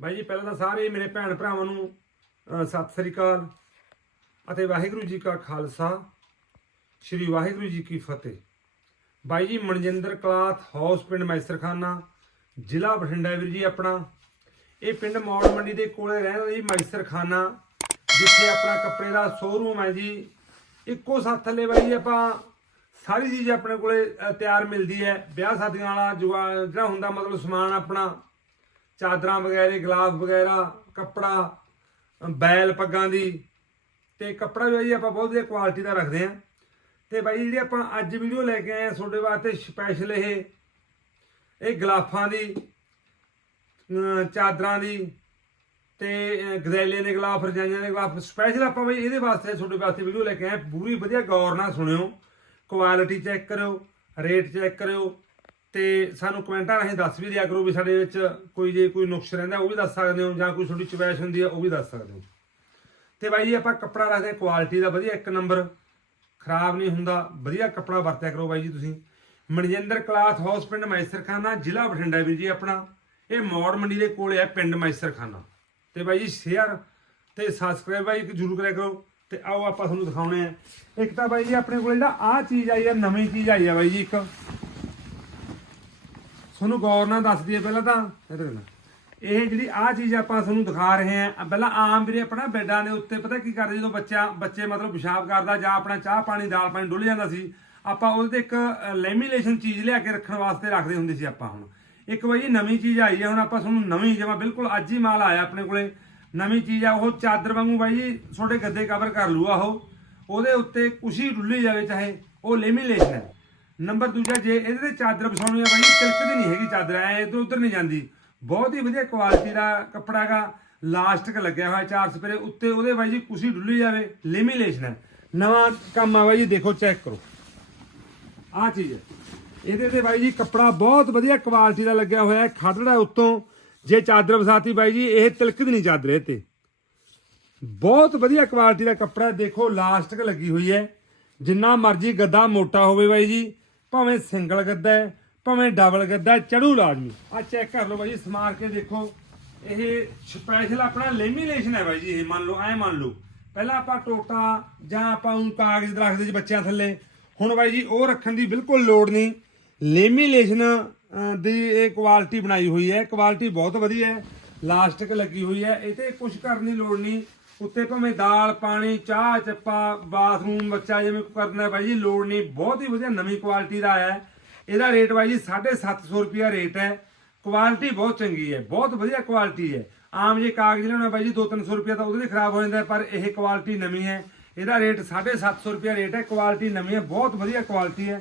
ਬਾਈ ਜੀ, ਪਹਿਲਾਂ ਤਾਂ ਸਾਰੇ ਮੇਰੇ ਭੈਣ ਭਰਾਵਾਂ ਨੂੰ ਸਤਿ ਸ੍ਰੀ ਅਕਾਲ ਅਤੇ ਵਾਹਿਗੁਰੂ ਜੀ ਕਾ ਖਾਲਸਾ, ਸ੍ਰੀ ਵਾਹਿਗੁਰੂ ਜੀ ਕੀ ਫਤਿਹ। ਬਾਈ ਜੀ, ਮਨਜਿੰਦਰ ਕਲਾਥ ਹਾਊਸ ਪਿੰਡ ਮੈਸਰਖਾਨਾ, ਜ਼ਿਲ੍ਹਾ ਬਠਿੰਡਾ ਵੀਰ ਜੀ ਆਪਣਾ। ਇਹ ਪਿੰਡ ਮੌੜ ਮੰਡੀ ਦੇ ਕੋਲੇ ਰਹਿੰਦਾ ਜੀ ਮੈਸਰਖਾਨਾ, ਜਿੱਥੇ ਆਪਣਾ ਕੱਪੜੇ ਦਾ ਸ਼ੋਰੂਮ ਹੈ ਜੀ। ਇੱਕੋ ਸਾਥ ਥੱਲੇ ਬਾਈ ਜੀ ਆਪਾਂ ਸਾਰੀ ਚੀਜ਼ ਆਪਣੇ ਕੋਲੇ ਤਿਆਰ ਮਿਲਦੀ ਹੈ। ਵਿਆਹ ਸ਼ਾਦੀਆਂ ਵਾਲਾ ਜੁਗਾ- ਜਿਹੜਾ ਹੁੰਦਾ ਮਤਲਬ ਸਮਾਨ ਆਪਣਾ। ਚਾਦਰਾਂ ਵਗੈਰੇ ਗਲਾਫ ਵਗੈਰਾ, ਕੱਪੜਾ ਬੈਲ ਪੱਗਾਂ ਦੀ। ਤੇ ਕੱਪੜਾ ਵੀ ਬਾਈ ਆਪਾਂ ਬਹੁਤ ਵਧੀਆ ਕੁਆਲਿਟੀ ਦਾ ਰੱਖਦੇ ਆ ਤੇ ਬਾਈ, ਜਿਹੜੀ ਆਪਾਂ ਅੱਜ ਵੀਡੀਓ ਲੈ ਕੇ ਆਏ ਆ ਤੁਹਾਡੇ ਵਾਸਤੇ ਸਪੈਸ਼ਲ ਇਹ ਇਹ ਗਲਾਫਾਂ ਦੀ ਚਾਦਰਾਂ ਦੀ, ਤੇ, ਅਮ ਗਦੈਲੇ ਦੇ ਗਲਾਫ, ਰਜਾਈਆਂ ਦੇ ਗਲਾਫ। ਸਪੈਸ਼ਲ ਆਪਾਂ ਬਈ ਇਹਦੇ ਵਾਸਤੇ, ਤੁਹਾਡੇ ਵਾਸਤੇ ਵੀਡੀਓ ਲੈ ਕੇ ਆਏ ਪੂਰੀ ਵਧੀਆ ਗੌਰ ਨਾਲ ਸੁਣਿਓ। ਕੁਆਲਿਟੀ ਚੈੱਕ ਕਰਿਓ ਰੇਟ ਚੈੱਕ ਕਰਿਓ। ਤੇ ਸਾਨੂੰ ਕਮੈਂਟਾਂ ਰਾਹੀਂ ਦੱਸ ਵੀ ਦਿਆ ਕਰੋ ਵੀ ਸਾਡੇ ਵਿੱਚ ਕੋਈ ਜੇ ਕੋਈ ਨੁਕਸ ਰਹਿੰਦਾ, ਉਹ ਵੀ ਦੱਸ ਸਕਦੇ ਹੋ, ਜਾਂ ਕੋਈ ਤੁਹਾਡੀ ਚੁਆਇਸ ਹੁੰਦੀ ਹੈ ਉਹ ਵੀ ਦੱਸ ਸਕਦੇ ਹੋ। ਤੇ ਬਾਈ ਜੀ, ਆਪਾਂ ਕੱਪੜਾ ਰੱਖਦੇ ਕੁਆਲਿਟੀ ਦਾ ਵਧੀਆ ਇੱਕ ਨੰਬਰ ਖਰਾਬ ਨਹੀਂ ਹੁੰਦਾ, ਵਧੀਆ ਕੱਪੜਾ ਵਰਤਿਆ ਕਰੋ ਬਾਈ ਜੀ ਤੁਸੀਂ। ਮਨਜਿੰਦਰ ਕਲਾਥ ਹਾਊਸ ਪਿੰਡ ਮੈਸਰਖਾਨਾ, ਜ਼ਿਲ੍ਹਾ ਬਠਿੰਡਾ ਵੀਰ ਜੀ ਆਪਣਾ। ਇਹ ਮੌੜ ਮੰਡੀ ਦੇ ਕੋਲੇ ਹੈ ਪਿੰਡ ਮੈਸਰਖਾਨਾ। ਤੇ ਬਾਈ ਜੀ ਸ਼ੇਅਰ ਤੇ ਸਬਸਕ੍ਰਾਈਬ ਬਾਈ ਜਰੂਰ ਕਰਿਆ ਕਰੋ। ਤੇ ਆਓ ਆਪਾਂ ਤੁਹਾਨੂੰ ਦਿਖਾਉਣੇ ਆ। ਇੱਕ ਤਾਂ ਬਾਈ ਜੀ, ਆਪਣੇ ਕੋਲ ਜਿਹੜਾ ਆਹ ਚੀਜ਼ ਆਈ ਹੈ ਨਵੀਂ ਚੀਜ਼ ਆਈ ਹੈ ਬਾਈ ਜੀ ਇੱਕ। ਤੁਹਾਨੂੰ ਗੌਰ ਨਾਲ ਦੱਸ ਦਈਏ ਪਹਿਲਾਂ ਤਾਂ ਇੱਧਰ ਦੇਖਣਾ। ਇਹ ਜਿਹੜੀ ਆਹ ਚੀਜ਼ ਆਪਾਂ ਤੁਹਾਨੂੰ ਦਿਖਾ ਰਹੇ ਹਾਂ ਪਹਿਲਾਂ ਆਮ ਵੀਰੇ ਆਪਣਾ ਬੈੱਡਾਂ ਦੇ ਉੱਤੇ ਪਤਾ ਕੀ ਕਰਦੇ, ਜਦੋਂ ਬੱਚਾ, ਬੱਚੇ ਮਤਲਬ ਪਿਸ਼ਾਬ ਕਰਦਾ ਜਾਂ ਆਪਣਾ ਚਾਹ ਪਾਣੀ, ਦਾਲ ਪਾਣੀ ਡੁੱਲ ਜਾਂਦਾ ਸੀ, ਆਪਾਂ ਉਹਦੇ ਤੇ ਇੱਕ ਲੈਮੀਨੇਸ਼ਨ ਚੀਜ਼ ਲਿਆ ਕੇ ਰੱਖਣ ਵਾਸਤੇ ਰੱਖਦੇ ਹੁੰਦੇ ਸੀ ਆਪਾਂ ਹੁਣ। ਇੱਕ ਵਾਰੀ ਨਵੀਂ ਚੀਜ਼ ਆਈ ਹੈ ਹੁਣ ਆਪਾਂ ਤੁਹਾਨੂੰ ਨਵੀਂ ਜਿਵੇਂ ਬਿਲਕੁਲ ਅੱਜ ਹੀ ਮਾਲ ਆਇਆ ਆਪਣੇ ਕੋਲੇ। ਨਵੀਂ ਚੀਜ਼ ਆ, ਉਹ ਚਾਦਰ ਵਾਂਗੂ ਬਾਈ ਜੀ, ਤੁਹਾਡੇ ਗੱਦੇ ਕਵਰ ਕਰ ਲੂਆ ਉਹ। ਉਹਦੇ ਉੱਤੇ ਕੁਛ ਹੀ ਡੁੱਲੀ ਜਾਵੇ ਚਾਹੇ, ਉਹ ਲੈਮੀਨੇਸ਼ਨ ਹੈ। ਨੰਬਰ ਦੂਜਾ, ਜੇ ਇਹਦੇ ਤੇ ਚਾਦਰ ਵਿਛਾਉਣੀ ਆ ਬਾਈ ਤਿਲਕਦੀ ਨਹੀਂ ਹੈਗੀ ਚਾਦਰ, ਐ ਇਧਰ ਉਧਰ ਨਹੀਂ ਜਾਂਦੀ। ਬਹੁਤ ਹੀ ਵਧੀਆ ਕੁਆਲਿਟੀ ਦਾ ਕੱਪੜਾ ਹੈਗਾ ਲਾਸਟਿਕ ਲੱਗਿਆ ਹੋਇਆ ਚਾਰ ਸਪਰੇ ਉੱਤੇ, ਉਹਦੇ ਬਾਈ ਜੀ ਕੁਸੀ ਡੁੱਲੀ ਜਾਵੇ ਲੈਮੀਨੇਸ਼ਨ ਹੈ। ਨਵਾਂ ਕੰਮ ਆ ਬਾਈ ਜੀ, ਦੇਖੋ ਚੈੱਕ ਕਰੋ। ਆਹ ਚੀਜ਼ ਹੈ। ਇਹਦੇ ਤੇ ਬਾਈ ਜੀ ਕੱਪੜਾ ਬਹੁਤ ਵਧੀਆ ਕੁਆਲਿਟੀ ਦਾ ਲੱਗਿਆ ਹੋਇਆ ਹੈ ਖੜੜਾ ਉੱਤੋਂ। ਜੇ ਚਾਦਰ ਵਸਾਤੀ ਬਾਈ ਜੀ, ਇਹ ਤਿਲਕਦੀ ਨਹੀਂ ਚਾਦਰ ਇਹ ਤੇ। ਬਹੁਤ ਵਧੀਆ ਕੁਆਲਿਟੀ ਦਾ ਕੱਪੜਾ ਦੇਖੋ ਲਾਸਟਿਕ ਲੱਗੀ ਹੋਈ ਹੈ। ਜਿੰਨਾ ਮਰਜ਼ੀ ਗੱਦਾ ਮੋਟਾ ਹੋਵੇ ਬਾਈ ਜੀ ਭਾਵੇਂ ਸਿੰਗਲ ਗੱਦਾ ਹੈ, ਭਾਵੇਂ ਡਬਲ ਗੱਦਾ ਚੜੂ ਲਾਜ਼ਮੀ। ਆ ਚੈੱਕ ਕਰ ਲਓ ਬਾਈ ਜੀ ਸਮਾਰ ਕੇ ਦੇਖੋ। ਇਹ ਸਪੈਸ਼ਲ ਆਪਣਾ ਲੈਮੀਨੇਸ਼ਨ ਹੈ ਬਾਈ ਜੀ, ਇਹ ਮੰਨ ਲਓ, ਐ ਮੰਨ ਲਓ। ਪਹਿਲਾਂ ਆਪਾਂ ਟੋਟਾ ਜਾਂ ਆਪਾਂ ਉਹ ਕਾਗਜ਼ ਰੱਖਦੇ ਸੀ ਬੱਚਿਆਂ ਥੱਲੇ। ਹੁਣ ਬਾਈ ਜੀ, ਉਹ ਰੱਖਣ ਦੀ ਬਿਲਕੁਲ ਲੋੜ ਨਹੀਂ। ਲੈਮੀਨੇਸ਼ਨ ਦੀ ਇਹ ਕੁਆਲਿਟੀ ਬਣਾਈ ਹੋਈ ਹੈ। ਕੁਆਲਿਟੀ ਬਹੁਤ ਵਧੀਆ ਹੈ। ਲਾਸਟਿਕ ਲੱਗੀ ਹੋਈ ਹੈ। ਇਹ ਤੇ ਕੁਝ ਕਰਨ ਦੀ ਲੋੜ ਨਹੀਂ। ਉੱਤੇ ਭਾਵੇਂ ਦਾਲ, ਪਾਣੀ, ਚਾਹ, ਚੱਪਾ, ਬਾਥਰੂਮ, ਬੱਚਾ ਜਿਵੇਂ ਕੋਈ ਕਰਨਾ ਹੈ ਬਾਈ ਜੀ, ਲੋੜ ਨਹੀਂ। ਬਹੁਤ ਹੀ ਵਧੀਆ ਨਵੀਂ ਕੁਆਲਿਟੀ ਦਾ ਆਇਆ ਇਹਦਾ ਰੇਟ ਬਾਈ ਜੀ 750 ਰੁਪਿਆ ਰੇਟ ਹੈ। ਕੁਆਲਿਟੀ ਬਹੁਤ ਚੰਗੀ ਹੈ, ਬਹੁਤ ਵਧੀਆ ਕੁਆਲਿਟੀ ਹੈ। ਆਮ ਜੇ ਕਾਗਜ਼ ਲੈਣਾ ਬਾਈ ਜੀ 2-300 ਰੁਪਿਆ ਤਾਂ ਉਹਦੇ ਤੇ ਖਰਾਬ ਹੋ ਜਾਂਦਾ ਪਰ ਇਹ ਕੁਆਲਿਟੀ ਨਵੀਂ ਹੈ। ਇਹਦਾ ਰੇਟ 750 ਰੁਪਿਆ ਰੇਟ ਹੈ ਕੁਆਲਿਟੀ ਨਵੀਂ ਹੈ, ਬਹੁਤ ਵਧੀਆ ਕੁਆਲਿਟੀ ਹੈ।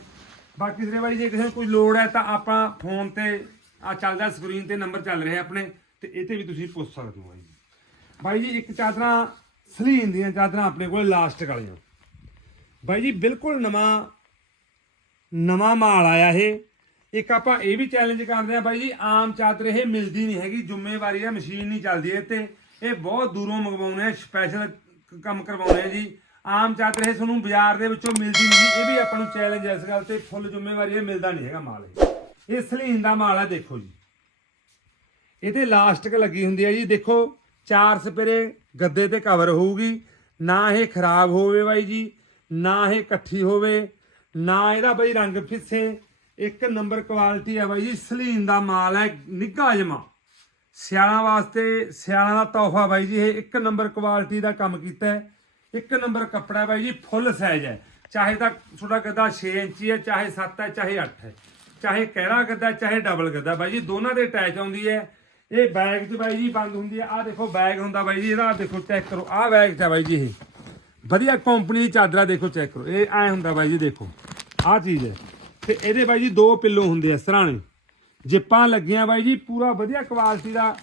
ਬਾਕੀ ਸਿਰੇ ਬਾਈ ਜੇ ਕਿਸੇ ਨੂੰ ਕੋਈ ਲੋੜ ਹੈ ਤਾਂ ਆਪਾਂ ਫੋਨ ਤੇ ਆ ਚੱਲਦਾ ਸਕਰੀਨ ਤੇ ਨੰਬਰ ਚੱਲ ਰਿਹਾ ਆਪਣੇ, ਤੇ ਇਹ ਤੇ ਵੀ ਤੁਸੀਂ ਪੁੱਛ ਸਕਦੇ ਹੋ ਬਾਈ ਜੀ। ਬਾਈ ਜੀ, ਇੱਕ ਚਾਦਰਾਂ ਸਲੀਨ ਦੀਆਂ ਚਾਦਰਾਂ ਆਪਣੇ ਕੋਲ ਲਾਸਟਿਕ ਵਾਲੀਆਂ ਬਾਈ ਜੀ, ਬਿਲਕੁਲ ਨਵਾਂ ਨਵਾਂ ਮਾਲ ਆਇਆ ਇਹ। ਇੱਕ ਆਪਾਂ ਇਹ ਵੀ ਚੈਲੰਜ ਕਰਦੇ ਆ ਬਾਈ ਜੀ, ਆਮ ਚਾਦਰ ਇਹ ਮਿਲਦੀ ਨਹੀਂ ਹੈਗੀ, ਜ਼ਿੰਮੇਵਾਰੀ ਹੈ ਮਸ਼ੀਨ ਨਹੀਂ ਚੱਲਦੀ ਇਹ ਤੇ। ਇਹ ਬਹੁਤ ਦੂਰੋਂ ਮੰਗਵਾਉਣੇ ਆ ਸਪੈਸ਼ਲ ਕੰਮ ਕਰਵਾਉਣੇ ਆ ਜੀ। ਆਮ ਚਾਦਰ ਇਹ ਤੁਹਾਨੂੰ ਬਾਜ਼ਾਰ ਦੇ ਵਿੱਚੋਂ ਮਿਲਦੀ ਨਹੀਂ, ਇਹ ਵੀ ਆਪਾਂ ਨੂੰ ਚੈਲੰਜ ਹੈ ਇਸ ਗੱਲ ਤੇ, ਫੁੱਲ ਜ਼ਿੰਮੇਵਾਰੀ ਇਹ ਮਿਲਦਾ ਨਹੀਂ ਹੈਗਾ ਮਾਲ ਇਹ। ਇਹ ਸਲੀਨ ਦਾ ਮਾਲ ਹੈ ਦੇਖੋ ਜੀ। ਇਹਦੇ ਲਾਸਟਿਕ ਲੱਗੀ ਹੁੰਦੀ ਹੈ ਜੀ, ਦੇਖੋ। ਚਾਰ ਸਪੇਰੇ ਗੱਦੇ ਤੇ ਕਵਰ ਹੋਊਗੀ। ਨਾ ਇਹ ਖਰਾਬ ਹੋਵੇ ਬਾਈ ਜੀ, ਨਾ ਇਹ ਇਕੱਠੀ ਹੋਵੇ, ਨਾ ਇਹਦਾ ਬਾਈ ਰੰਗ ਫਿੱਸੇ। ਇੱਕ ਨੰਬਰ ਕੁਆਲਿਟੀ ਹੈ ਬਾਈ ਜੀ, ਸਲੀਨ ਦਾ ਮਾਲ ਹੈ, ਨਿੱਘਾ ਜਮਾ। ਸਿਆਲਾਂ ਵਾਸਤੇ, ਸਿਆਲਾਂ ਦਾ ਤੋਹਫਾ ਬਾਈ ਜੀ, ਇਹ ਇੱਕ ਨੰਬਰ ਕੁਆਲਿਟੀ ਦਾ ਕੰਮ ਕੀਤਾ ਹੈ। ਇੱਕ ਨੰਬਰ ਕੱਪੜਾ ਬਾਈ ਜੀ ਫੁੱਲ ਸਾਈਜ਼ ਹੈ। ਚਾਹੇ ਤਾਂ ਤੁਹਾਡਾ ਗੱਦਾ 6 ਇੰਚੀ ਹੈ, ਚਾਹੇ 7 ਹੈ, ਚਾਹੇ 8 ਹੈ। ਚਾਹੇ ਕਹਿਰਾ ਗੱਦਾ, ਚਾਹੇ ਡਬਲ ਗੱਦਾ। ਬਾਈ ਜੀ, ਦੋਨਾਂ ਦੇ ਅਟੈਚ ਆਉਂਦੀ ਹੈ। ਇਹ ਬੈਗ 'ਚ ਬਾਈ ਜੀ ਬੰਦ ਹੁੰਦੀ ਹੈ ਆਹ ਦੇਖੋ ਬੈਗ ਹੁੰਦਾ ਬਾਈ ਜੀ, ਇਹਦਾ ਦੇਖੋ ਚੈੱਕ ਕਰੋ, ਆਹ ਬੈਗ 'ਚ ਹੈ ਬਾਈ ਜੀ ਇਹ। ਵਧੀਆ ਕੰਪਨੀ ਦੀ ਚਾਦਰਾ ਦੇਖੋ ਚੈੱਕ ਕਰੋ, ਇਹ ਐ ਹੁੰਦਾ ਬਾਈ ਜੀ ਦੇਖੋ, ਆਹ ਚੀਜ਼ ਹੈ। ਤੇ ਇਹਦੇ ਬਾਈ ਜੀ ਦੋ ਪਿੱਲੋ ਹੁੰਦੇ ਆ, ਸਰਾਣੇ। ਜਿੱਪਾਂ ਲੱਗੀਆਂ ਬਾਈ ਜੀ, ਪੂਰਾ ਵਧੀਆ ਕੁਆਲਿਟੀ ਦਾ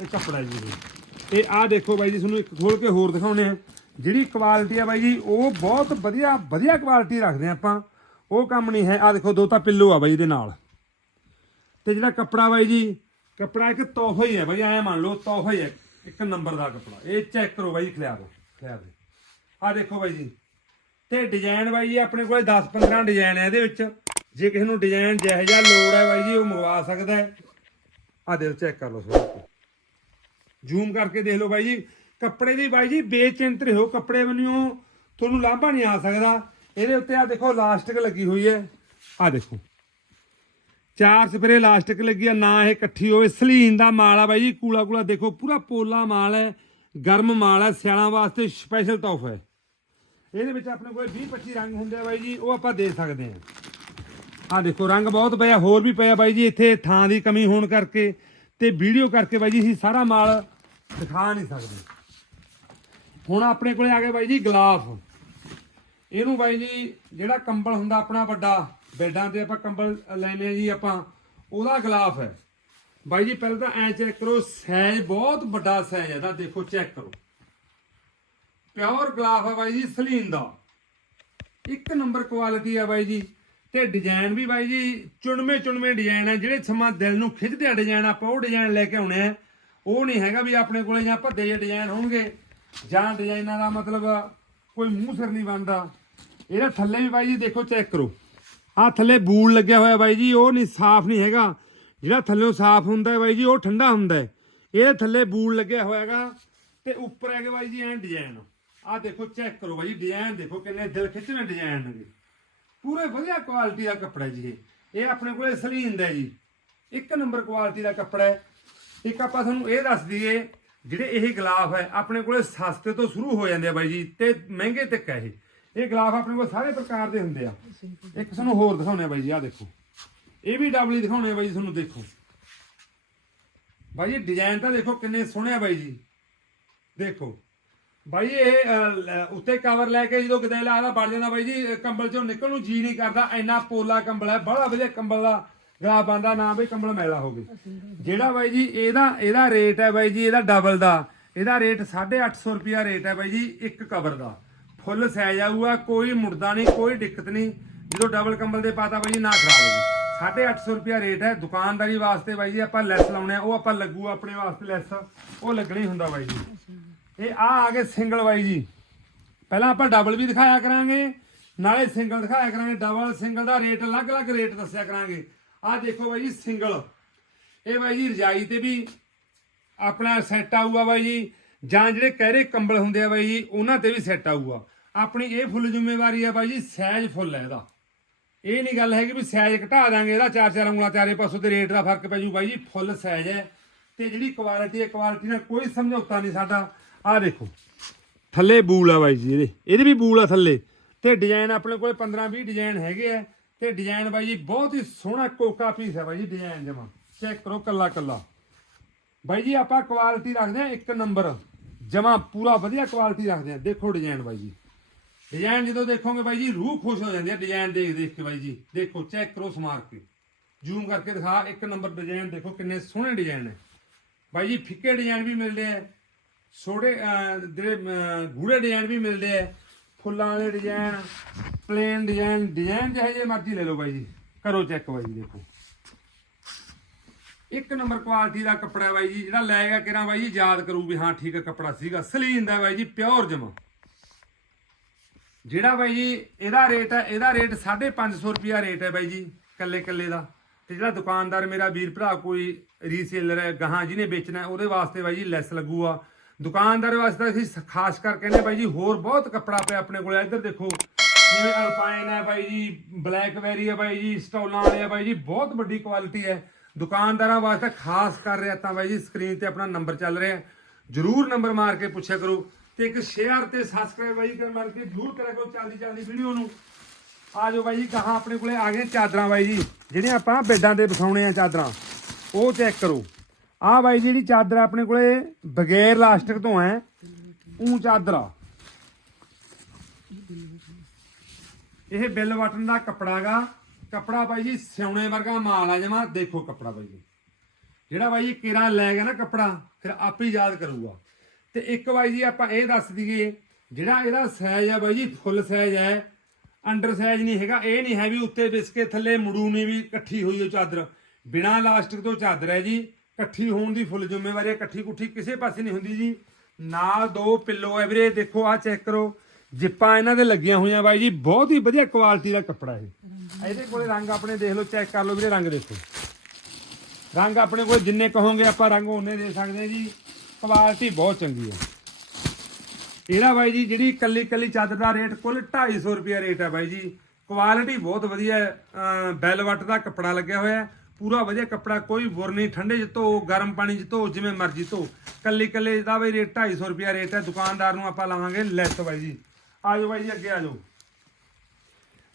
ਇਹ ਕੱਪੜਾ ਜੀ ਇਹ। ਇਹ ਆਹ ਦੇਖੋ ਬਾਈ ਜੀ, ਤੁਹਾਨੂੰ ਇੱਕ ਖੋਲ ਕੇ ਹੋਰ ਦਿਖਾਉਣੇ ਆ ਜਿਹੜੀ ਕੁਆਲਿਟੀ ਆ ਬਾਈ ਜੀ, ਉਹ ਬਹੁਤ ਵਧੀਆ ਵਧੀਆ ਕੁਆਲਿਟੀ ਰੱਖਦੇ ਆ ਆਪਾਂ। ਉਹ ਕੰਮ ਨਹੀਂ ਹੈ, ਆਹ ਦੇਖੋ ਦੋ ਤਾਂ ਪਿੱਲੋ ਆ ਬਾਈ ਇਹਦੇ ਨਾਲ। ਤੇ ਜਿਹੜਾ ਕੱਪੜਾ ਬਾਈ ਜੀ ਕੱਪੜਾ ਇੱਕ ਤੋਹਫਾ ਹੀ ਹੈ ਬਾਈ, ਐ ਮੰਨ ਲਓ, ਤੋਹਫਾ ਹੀ ਹੈ, ਇੱਕ ਨੰਬਰ ਦਾ ਕੱਪੜਾ। ਇਹ ਚੈੱਕ ਕਰੋ ਬਾਈ ਖਿਲਾਰ ਖਿਲਾਰ ਦੇ ਆਹ ਦੇਖੋ ਬਾਈ ਜੀ, ਤੇ ਡਿਜ਼ਾਈਨ ਬਾਈ ਜੀ, ਆਪਣੇ ਕੋਲ 10 15 ਡਿਜ਼ਾਈਨ ਹੈ ਇਹਦੇ ਵਿੱਚ। ਜੇ ਕਿਸੇ ਨੂੰ ਡਿਜ਼ਾਈਨ ਜਿਹੋ ਜਿਹਾ ਲੋੜ ਹੈ ਬਾਈ ਜੀ, ਉਹ ਮੰਗਵਾ ਸਕਦਾ ਹੈ। ਆਹ ਦੇਖੋ ਚੈੱਕ ਕਰ ਲਓ ਸੋ ਜ਼ੂਮ ਕਰਕੇ ਦੇਖ ਲਓ ਬਾਈ ਜੀ, ਕੱਪੜੇ ਦੀ ਬਾਈ ਜੀ ਬੇਚਿੰਤ ਰਹੋ ਕੱਪੜੇ ਬਣਿਓ ਤੁਹਾਨੂੰ ਲਾਂਭਾ ਨਹੀਂ ਆ ਸਕਦਾ। ਇਹਦੇ ਉੱਤੇ ਆ ਦੇਖੋ ਲਾਸਟਿਕ ਲੱਗੀ ਹੋਈ ਹੈ। ਆ ਦੇਖੋ। ਚਾਰ ਸਪਰੇ ਲਾਸਟਿਕ ਲੱਗੀ ਆ, ਨਾ ਇਹ ਇਕੱਠੀ ਹੋਵੇ। ਸਲੀਨ ਦਾ ਮਾਲ ਆ ਬਾਈ ਜੀ, ਕੂਲਾ ਕੂਲਾ ਦੇਖੋ, ਪੂਰਾ ਪੋਲਾ ਮਾਲ ਹੈ, ਗਰਮ ਮਾਲ ਹੈ, ਸਿਆਲਾਂ ਵਾਸਤੇ ਸਪੈਸ਼ਲ ਤੋਹਫਾ ਹੈ। ਇਹਦੇ ਵਿੱਚ ਆਪਣੇ ਕੋਲ 20 25 ਰੰਗ ਹੁੰਦੇ ਆ ਬਾਈ ਜੀ, ਉਹ ਆਪਾਂ ਦੇ ਸਕਦੇ ਹਾਂ। ਆ ਦੇਖੋ, ਰੰਗ ਬਹੁਤ ਪਿਆ, ਹੋਰ ਵੀ ਪਿਆ ਬਾਈ ਜੀ, ਇੱਥੇ ਥਾਂ ਦੀ ਕਮੀ ਹੋਣ ਕਰਕੇ ਤੇ ਵੀਡੀਓ ਕਰਕੇ ਬਾਈ ਜੀ, ਅਸੀਂ ਸਾਰਾ ਮਾਲ ਦਿਖਾ ਨਹੀਂ ਸਕਦੇ। ਹੁਣ ਆਪਣੇ ਕੋਲੇ ਆ ਗਏ ਬਾਈ ਜੀ, ਗਲਾਫ। ਇਹਨੂੰ ਬਾਈ ਜੀ, ਜਿਹੜਾ ਕੰਬਲ ਹੁੰਦਾ ਆਪਣਾ ਵੱਡਾ ਬੈੱਡਾਂ ਤੇ ਆਪਾਂ ਕੰਬਲ ਲੈਨੇ ਆ ਜੀ ਆਪਾਂ, ਉਹਦਾ ਗਲਾਫ ਹੈ। ਬਾਈ ਜੀ, ਪਹਿਲਾਂ ਤਾਂ ਐ ਚੈੱਕ ਕਰੋ ਸਾਈਜ਼ ਬਹੁਤ ਵੱਡਾ ਸਾਈਜ਼ ਹੈ। ਤਾਂ ਦੇਖੋ ਚੈੱਕ ਕਰੋ। ਪਿਓਰ ਗਲਾਫ ਹੈ ਬਾਈ ਜੀ, ਸਲੀਨ ਦਾ। ਇੱਕ ਨੰਬਰ ਕੁਆਲਿਟੀ ਆ ਬਾਈ ਜੀ, ਤੇ ਡਿਜ਼ਾਈਨ ਵੀ ਬਾਈ ਜੀ ਚੁਣਵੇਂ ਚੁਣਵੇਂ ਡਿਜ਼ਾਈਨ ਹੈ ਜਿਹੜੇ ਸਮਾਂ ਦਿਲ ਨੂੰ ਖਿੱਚਦੇ ਆ ਡਿਜ਼ਾਈਨ ਆਪਾਂ ਉਹ ਡਿਜ਼ਾਈਨ ਲੈ ਕੇ ਆਉਣੇ ਆ। ਉਹ ਨਹੀਂ ਹੈਗਾ ਵੀ ਆਪਣੇ ਕੋਲੇ ਜਾਂ ਭੱਦੇ ਜਿਹੇ ਡਿਜ਼ਾਈਨ ਹੋਣਗੇ। ਜਾਂ ਡਿਜ਼ਾਈਨਾਂ ਦਾ ਮਤਲਬ ਕੋਈ ਮੂੰਹ ਸਿਰ ਨਹੀਂ ਬਣਦਾ। ਇਹਦੇ ਥੱਲੇ ਵੀ ਬਾਈ ਜੀ ਦੇਖੋ ਚੈੱਕ ਕਰੋ। ਆਹ ਥੱਲੇ ਬੂਲ ਲੱਗਿਆ ਹੋਇਆ ਬਾਈ ਜੀ, ਉਹ ਨਹੀਂ, ਸਾਫ਼ ਨਹੀਂ ਹੈਗਾ। ਜਿਹੜਾ ਥੱਲੇੋਂ ਸਾਫ਼ ਹੁੰਦਾ ਹੈ ਬਾਈ ਜੀ, ਉਹ ਠੰਡਾ ਹੁੰਦਾ ਹੈ। ਇਹਦੇ ਥੱਲੇ ਬੂਲ ਲੱਗਿਆ ਹੋਇਆ ਹੈਗਾ ਤੇ ਉੱਪਰ ਹੈਗੇ ਬਾਈ ਜੀ ਐਂ ਡਿਜ਼ਾਈਨ ਆਹ ਦੇਖੋ ਚੈੱਕ ਕਰੋ ਬਾਈ ਡਿਜ਼ਾਈਨ ਦੇਖੋ ਕਿੰਨੇ ਦਿਲ ਖਿੱਚਣੇ ਡਿਜ਼ਾਈਨ ਨੇ ਪੂਰੇ ਵਧੀਆ ਕੁਆਲਿਟੀ ਦਾ ਕੱਪੜਾ ਜੀ ਇਹ। ਇਹ ਆਪਣੇ ਕੋਲੇ ਸਲੀਨ ਦਾ ਜੀ। ਇੱਕ ਨੰਬਰ ਕੁਆਲਿਟੀ ਦਾ ਕੱਪੜਾ ਹੈ। ਇੱਕ ਆਪਾਂ ਤੁਹਾਨੂੰ ਇਹ ਦੱਸ ਦਈਏ, ਜਿਹੜੇ ਇਹ ਗਲਾਫ ਹੈ, ਆਪਣੇ ਕੋਲੇ ਸਸਤੇ ਤੋਂ ਸ਼ੁਰੂ ਹੋ ਜਾਂਦੇ ਆ ਬਾਈ ਜੀ, ਤੇ ਮਹਿੰਗੇ ਤੱਕ ਹੈ ਇਹ। ਇਹ ਗਲਾਫ ਆਪਣੇ ਕੋਲ ਸਾਰੇ ਪ੍ਰਕਾਰ ਦੇ ਹੁੰਦੇ ਆ। ਇੱਕ ਤੁਹਾਨੂੰ ਹੋਰ ਦਿਖਾਉਣੇ ਆ ਬਾਈ ਜੀ, ਆਹ ਦੇਖੋ। ਇਹ ਵੀ ਡਬਲ ਹੀ ਦਿਖਾਉਣੇ ਆ ਬਾਈ ਜੀ, ਤੁਹਾਨੂੰ ਦੇਖੋ। ਬਾਈ ਜੀ ਡਿਜ਼ਾਈਨ ਤਾਂ ਦੇਖੋ ਕਿੰਨੇ ਸੋਹਣੇ ਆ ਬਾਈ ਜੀ। ਦੇਖੋ। ਬਾਈ ਇਹ ਉੱਤੇ ਕਵਰ ਲੈ ਕੇ ਜਦੋਂ ਕਿਤੇ ਲਾਦਾ ਬਣ ਜਾਂਦਾ ਬਾਈ ਜੀ, ਕੰਬਲ ਚੋਂ ਨਿਕਲਣ ਨੂੰ ਜੀ ਨਹੀਂ ਕਰਦਾ, ਇੰਨਾ ਪੋਲਾ ਕੰਬਲ ਹੈ, ਬੜਾ ਵਧੀਆ ਕੰਬਲ ਦਾ ਗਲਾ ਬੰਦਾ ਨਾ ਬਈ ਕੰਬਲ ਮੈਲਾ ਹੋਵੇ। ਜਿਹੜਾ ਬਾਈ ਜੀ, ਇਹਦਾ ਇਹਦਾ ਰੇਟ ਹੈ ਬਾਈ ਜੀ, ਇਹਦਾ ਡਬਲ ਦਾ। ਇਹਦਾ ਰੇਟ 850 ਰੁਪਿਆ ਰੇਟ ਹੈ ਬਾਈ ਜੀ, ਇੱਕ ਕਵਰ ਦਾ। ਫੁੱਲ ਸਾਈਜ਼ ਆਊਗਾ ਕੋਈ ਮੁੜਦਾ ਨਹੀਂ, ਕੋਈ ਦਿੱਕਤ ਨਹੀਂ। ਜਦੋਂ ਡਬਲ ਕੰਬਲ ਦੇ ਪਾਤਾ ਬਾਈ ਜੀ, ਨਾ ਖਰਾਬ ਹੋਵੇ 850 ਰੁਪਿਆ ਰੇਟ ਹੈ। ਦੁਕਾਨਦਾਰੀ ਵਾਸਤੇ ਬਾਈ ਜੀ, ਆਪਾਂ ਲੈਸ ਲਾਉਣੇ ਆ। ਉਹ ਆਪਾਂ ਲੱਗੂ ਆਪਣੇ ਵਾਸਤੇ ਲੈਸ। ਉਹ ਲੱਗਣੀ ਹੁੰਦਾ ਬਾਈ ਜੀ। ਇਹ ਆ ਆ ਗਏ ਸਿੰਗਲ ਬਾਈ ਜੀ। ਪਹਿਲਾਂ ਆਪਾਂ ਡਬਲ ਵੀ ਦਿਖਾਇਆ ਕਰਾਂਗੇ। ਨਾਲੇ ਸਿੰਗਲ ਦਿਖਾਇਆ ਕਰਾਂਗੇ। ਡਬਲ ਸਿੰਗਲ ਦਾ ਰੇਟ ਅਲੱਗ-ਅਲੱਗ ਰੇਟ ਦੱਸਿਆ ਕਰਾਂਗੇ। ਆਹ ਦੇਖੋ ਬਾਈ ਜੀ ਸਿੰਗਲ ਇਹ ਬਾਈ ਜੀ, ਰਜਾਈ ਤੇ ਵੀ ਆਪਣਾ ਸੈੱਟ ਆਊਗਾ ਬਾਈ ਜੀ। ਜਾਂ ਜਿਹੜੇ ਕਹਿਰੇ ਕੰਬਲ ਹੁੰਦੇ ਆ ਬਾਈ ਜੀ, ਉਹਨਾਂ ਤੇ ਵੀ ਸੈੱਟ ਆਊਗਾ। ਆਪਣੀ ਇਹ ਫੁੱਲ ਜ਼ਿੰਮੇਵਾਰੀ ਆ ਬਾਈ ਜੀ ਸਾਈਜ਼ ਫੁੱਲ ਹੈ ਇਹਦਾ। ਇਹ ਨਹੀਂ ਗੱਲ ਹੈਗੀ ਵੀ ਸਾਈਜ਼ ਘਟਾ ਦਾਂਗੇ, ਇਹਦਾ ਚਾਰ ਚਾਰ ਉਂਗਲਾਂ ਚਾਰੇ ਪਾਸੋਂ ਤੇ ਰੇਟ ਦਾ ਫ਼ਰਕ ਪੈ ਜੂ ਬਾਈ ਜੀ, ਫੁੱਲ ਸਾਈਜ਼ ਹੈ। ਤੇ ਜਿਹੜੀ ਕੁਆਲਿਟੀ ਹੈ ਕੁਆਲਿਟੀ ਨਾਲ ਕੋਈ ਸਮਝੌਤਾ ਨਹੀਂ ਸਾਡਾ। ਆਹ ਦੇਖੋ, ਥੱਲੇ ਬੂਲ ਆ ਬਾਈ ਜੀ ਇਹਦੇ। ਇਹਦੇ ਵੀ ਬੂਲ ਆ ਥੱਲੇ। ਤੇ ਡਿਜ਼ਾਈਨ ਆਪਣੇ ਕੋਲੇ 15 20 ਡਿਜ਼ਾਈਨ ਹੈਗੇ ਆ। ਤੇ ਡਿਜ਼ਾਈਨ ਬਾਈ ਜੀ, ਬਹੁਤ ਹੀ ਸੋਹਣਾ ਕੋਕਾ ਪੀਸ ਹੈ ਬਾਈ ਜੀ ਡਿਜ਼ਾਈਨ ਜਮਾ। ਚੈੱਕ ਕਰੋ ਕੱਲਾ ਕੱਲਾ। ਬਾਈ ਜੀ, ਆਪਾਂ ਕੁਆਲਿਟੀ ਰੱਖਦੇ ਆ ਇੱਕ ਨੰਬਰ ਜਮਾ ਪੂਰਾ ਵਧੀਆ ਕੁਆਲਿਟੀ ਰੱਖਦੇ ਆ ਦੇਖੋ ਡਿਜ਼ਾਈਨ ਬਾਈ ਜੀ। ਡਿਜ਼ਾਈਨ ਜਦੋਂ ਦੇਖੋਗੇ ਬਾਈ ਜੀ ਰੂਹ ਖੁਸ਼ ਹੋ ਜਾਂਦੀ ਹੈ ਡਿਜ਼ਾਈਨ ਦੇਖ ਦੇਖ ਕੇ ਬਾਈ ਜੀ। ਦੇਖੋ ਚੈੱਕ ਕਰੋ ਸਮਾਰ ਕੇ। ਜ਼ੂਮ ਕਰਕੇ ਦਿਖਾ ਇੱਕ ਨੰਬਰ ਡਿਜ਼ਾਈਨ ਦੇਖੋ ਕਿੰਨੇ ਸੋਹਣੇ ਡਿਜ਼ਾਈਨ ਨੇ। ਬਾਈ ਜੀ ਫਿੱਕੇ ਡਿਜ਼ਾਈਨ ਵੀ ਮਿਲਦੇ ਆ। ਛੋਟੇ ਜਿਹੜੇ ਅਹ, ਗੂੜੇ ਡਿਜ਼ਾਈਨ ਵੀ ਮਿਲਦੇ ਆ। ਫੁੱਲਾਂ ਵਾਲੇ ਡਿਜ਼ਾਈਨ ਪਲੇਨ ਡਿਜ਼ਾਈਨ ਡਿਜ਼ਾਈਨ ਜਿਹੇ ਜਿਹੇ ਮਰਜ਼ੀ ਲੈ ਲਓ ਬਾਈ ਜੀ। ਕਰੋ ਚੈੱਕ ਬਾਈ ਜੀ ਦੇਖੋ। ਇੱਕ ਨੰਬਰ ਕੁਆਲਿਟੀ ਦਾ ਕੱਪੜਾ ਬਾਈ ਜੀ ਜਿਹੜਾ ਲੈ ਗਿਆ ਕਿਰਾਂ ਬਾਈ ਜੀ ਯਾਦ ਕਰੂ ਵੀ ਹਾਂ ਠੀਕ ਹੈ ਕੱਪੜਾ ਸੀਗਾ। ਸਲੀਨ ਦਾ ਬਾਈ ਜੀ ਪਿਓਰ ਜਮਾ। ਜਿਹੜਾ ਬਾਈ ਜੀ, ਇਹਦਾ ਰੇਟ ਹੈ, ਇਹਦਾ ਰੇਟ 550 ਰੁਪਿਆ ਰੇਟ ਹੈ ਬਾਈ ਜੀ ਕੱਲੇ ਕੱਲੇ ਦਾ। ਤੇ ਜਿਹੜਾ ਦੁਕਾਨਦਾਰ ਮੇਰਾ ਵੀਰ ਭਰਾ, ਕੋਈ ਰੀਸੇਲਰ ਹੈ, ਗਾਹਾਂ ਜਿਹਨੇ ਵੇਚਣਾ ਉਹਦੇ ਵਾਸਤੇ ਬਾਈ ਜੀ ਲੈਸ ਲੱਗੂਗਾ। ਦੁਕਾਨਦਾਰ ਵਾਸਤੇ ਅਸੀਂ ਖਾਸ ਕਰ ਕਹਿੰਦੇ ਬਾਈ ਜੀ, ਹੋਰ ਬਹੁਤ ਕੱਪੜਾ ਪਿਆ ਆਪਣੇ ਕੋਲ, ਇੱਧਰ ਦੇਖੋ। ਜਿਵੇਂ ਅਲਪਾਈਨ ਹੈ ਬਾਈ ਜੀ ਬਲੈਕਬੈਰੀ ਹੈ ਬਾਈ ਜੀ, ਸਟੋਲਾਂ ਵਾਲੇ ਆ ਬਾਈ ਜੀ, ਬਹੁਤ ਵੱਡੀ ਕੁਆਲਿਟੀ ਹੈ। ਦੁਕਾਨਦਾਰਾਂ ਵਾਸਤੇ ਖਾਸ ਕਰ ਰਿਹਾ ਤਾਂ ਬਾਈ ਜੀ ਸਕਰੀਨ ਤੇ ਆਪਣਾ ਨੰਬਰ ਚੱਲ ਰਿਹਾ ਜਰੂਰ ਨੰਬਰ ਮਾਰ ਕੇ ਪੁੱਛਿਆ ਕਰੋ। ਤੇ ਇੱਕ ਸ਼ੇਅਰ ਤੇ ਸਬਸਕ੍ਰਾਈਬ ਬਾਈ ਕਰ ਮਾਰ ਕੇ ਜਰੂਰ ਕਰਿਆ ਕਰੋ ਚੱਲਦੀ ਚੱਲਦੀ ਵੀਡੀਓ ਨੂੰ। ਆ ਜਾਓ ਬਾਈ ਜੀ ਕਹਾਂ ਆਪਣੇ ਕੋਲੇ ਆ ਗਏ ਚਾਦਰਾਂ ਬਾਈ ਜੀ। ਜਿਹੜੀਆਂ ਆਪਾਂ ਬੈੱਡਾਂ ਤੇ ਵਿਛਾਉਣੇ ਆ ਚਾਦਰਾਂ, ਉਹ ਚੈੱਕ ਕਰੋ। ਆਹ ਬਾਈ ਜਿਹੜੀ ਚਾਦਰ ਆਪਣੇ ਕੋਲੇ ਬਗੈਰ ਲਾਸਟਿਕ ਤੋਂ ਹੈ ਉਹ ਚਾਦਰ ਆ। ਇਹ ਬਿੱਲ ਬਟਨ ਦਾ ਕੱਪੜਾਗਾ ਕੱਪੜਾ ਬਾਈ ਜੀ, ਸਿਉਣੇ ਵਰਗਾ ਮਾਲ ਆ ਜਮਾ। ਦੇਖੋ ਕੱਪੜਾ ਬਾਈ ਜੀ। ਜਿਹੜਾ ਬਾਈ ਜੀ ਕਿਰਾ ਲੈ ਗਿਆ ਨਾ ਕੱਪੜਾ, ਫਿਰ ਆਪੇ ਯਾਦ ਕਰੂਗਾ। ਤੇ ਇੱਕ ਬਾਈ ਜੀ ਆਪਾਂ ਇਹ ਦੱਸ ਦਈਏ, ਜਿਹੜਾ ਇਹਦਾ ਸਾਈਜ਼ ਆ ਬਾਈ ਜੀ ਫੁੱਲ ਸਾਈਜ਼ ਹੈ ਅੰਡਰ ਸਾਈਜ਼ ਨਹੀਂ ਹੈਗਾ, ਇਹ ਨਹੀਂ ਹੈ ਵੀ ਉੱਤੇ ਵਿਸਕੇ ਥੱਲੇ ਮੜੂ ਨਹੀਂ ਵੀ ਇਕੱਠੀ ਹੋਈ ਉਹ ਚਾਦਰ। ਬਿਨਾ ਲਾਸਟਿਕ ਤੋਂ ਚਾਦਰ ਹੈ ਜੀ, ਇਕੱਠੀ ਹੋਣ ਦੀ ਫੁੱਲ ਜ਼ਿੰਮੇਵਾਰੀ ਹੈ, ਇਕੱਠੀ ਕੁੱਠੀ ਕਿਸੇ ਪਾਸੇ ਨਹੀਂ ਹੁੰਦੀ ਜੀ। ਨਾਲ ਦੋ ਪਿੱਲੋ ਹੈ ਵੀਰੇ, ਦੇਖੋ, ਆਹ ਚੈੱਕ ਕਰੋ, ਜਿੱਪਾਂ ਇਹਨਾਂ ਦੇ ਲੱਗੀਆਂ ਹੋਈਆਂ ਬਾਈ ਜੀ, ਬਹੁਤ ਹੀ ਵਧੀਆ ਕੁਆਲਿਟੀ ਦਾ ਕੱਪੜਾ ਇਹ। ਇਹਦੇ ਕੋਲੇ ਰੰਗ ਆਪਣੇ ਦੇਖ ਲਓ ਚੈੱਕ ਕਰ ਲਓ ਵੀਰੇ, ਰੰਗ ਦੇਖੋ। ਰੰਗ ਆਪਣੇ ਕੋਲ ਜਿੰਨੇ ਕਹੋਗੇ ਆਪਾਂ ਰੰਗ ਉਹਨੇ ਦੇ ਸਕਦੇ ਹਾਂ ਜੀ। ਕੁਆਲਿਟੀ ਬਹੁਤ ਚੰਗੀ ਹੈ। ਇਹਦਾ ਬਾਈ ਜੀ, ਜਿਹੜੀ ਕੱਲੀ ਕੱਲੀ ਚਾਦਰ ਦਾ ਰੇਟ ਕੁੱਲ 250 ਰੁਪਿਆ ਰੇਟ ਹੈ ਬਾਈ ਜੀ। ਕੁਆਲਿਟੀ ਬਹੁਤ ਵਧੀਆ ਹੈ। ਬੈਲਵਟ ਦਾ ਕੱਪੜਾ ਲੱਗਿਆ ਹੋਇਆ ਹੈ। ਪੂਰਾ ਵਧੀਆ ਕੱਪੜਾ, ਕੋਈ ਬੁਰ ਨਹੀਂ। ਠੰਡੇ ਚ ਧੋ, ਗਰਮ ਪਾਣੀ ਚ ਧੋ, ਜਿਵੇਂ ਮਰਜ਼ੀ ਧੋ। ਕੱਲੀ ਕੱਲੇ ਦਾ ਬਾਈ ਰੇਟ 250 ਰੁਪਿਆ ਰੇਟ ਹੈ। ਦੁਕਾਨਦਾਰ ਨੂੰ ਆਪਾਂ ਲਾਵਾਂਗੇ ਲੈਸ ਬਾਈ ਜੀ। ਆਜੋ ਬਾਈ ਜੀ, ਅੱਗੇ ਆਜੋ।